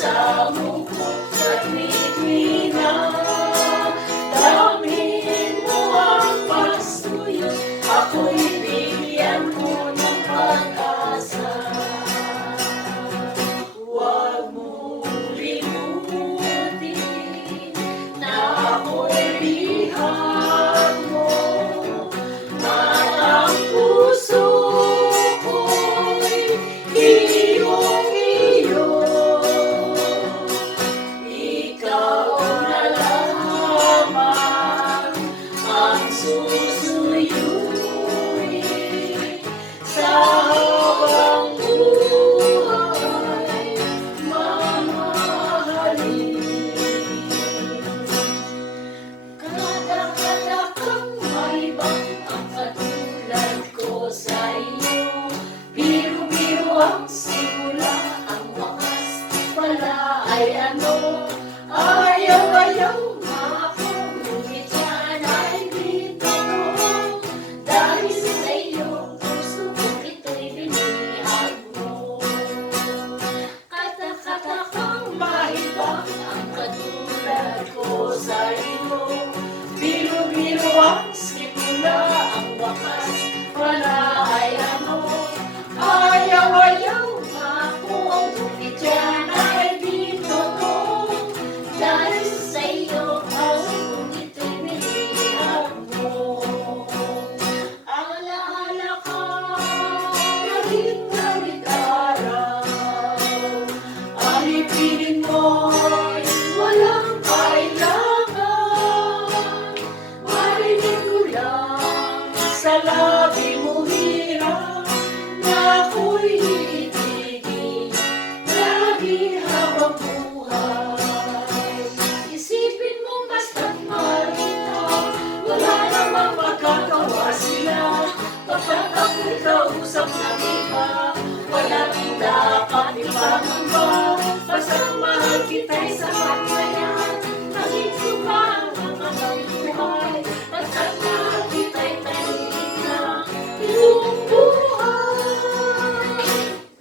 sa muko at tuwing-tuwinga. Damhin mo ang pagsuyo, ako'y bigyan mo ng pag-asa. Huwag mong limutin na ako'y bihag mo, at ang puso ko'y iyong-iyo. Ikaw na lamang ang susuyuin sa habang buhay, mamahalin. Kata-katakang maibang ang katulad ko sa iyo. Biro-biro ang simula, ang wakas pala ay ano. Ayaw-ayaw na ako, ngunit yan ay di totoo. Dahil sa iyong puso ko ito'y binihag mo. Kata-katakang maibang ang katulad ko sa iyo. Biro-biro ang simula, ang wakas pala ay ano. Ayaw-ayaw na ako, ngunit yan ay di totoo. Dahil sa iyo, puso ko ito'y binihag mo. Alaala ka, naging lamig-araw. Alipinin mo'y walang kailangan. Marinig ko lang sa labi mo hirap na ako'y iibigin lagi habang buhay. Isipin mong basta't marita, wala namang magagawa sila. Kapag ako'y kausap ng iba, walang dapat ipangamba. Basta't mahal kita'y sapat na yan, naging sumang ang amang buhay. Basta't mahal kita'y tahimik na iyong buhay.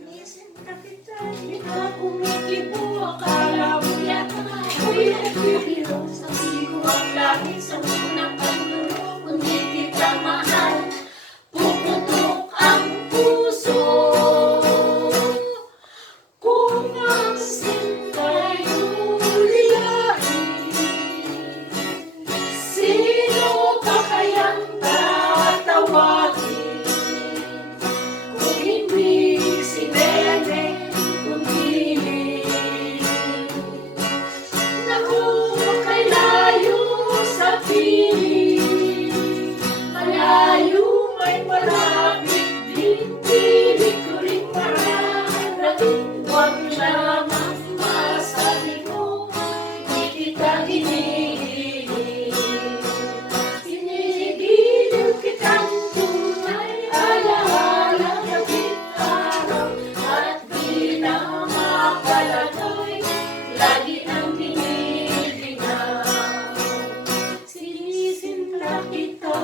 Isip ka kita, di ka kumikibo, akala mo yata ako'y nagbibiro. Sabi ko ang langit sa unang pagduro, kundi kita mahal, puputok ang puso. Kung ang sinta'y ulilain, sino pa kayang tatawagin? Kung hindi si Nene, kundi Lily. Naku, kay layo sa piling, malayo may malapit din, pilit ko rin mararating. Huwag lamang masabi mo, di kita ginigiling. Sinigilid kitang tunay, alaala naging araw, at di na makalagay, lagi nang dinidinaw. Sinisinta kita,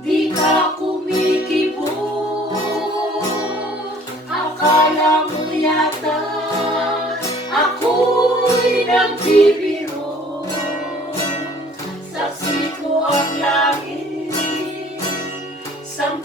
di ka kumikibo. Akala mo yata ako'y nagbibiro. Saksi ko ang langit, 10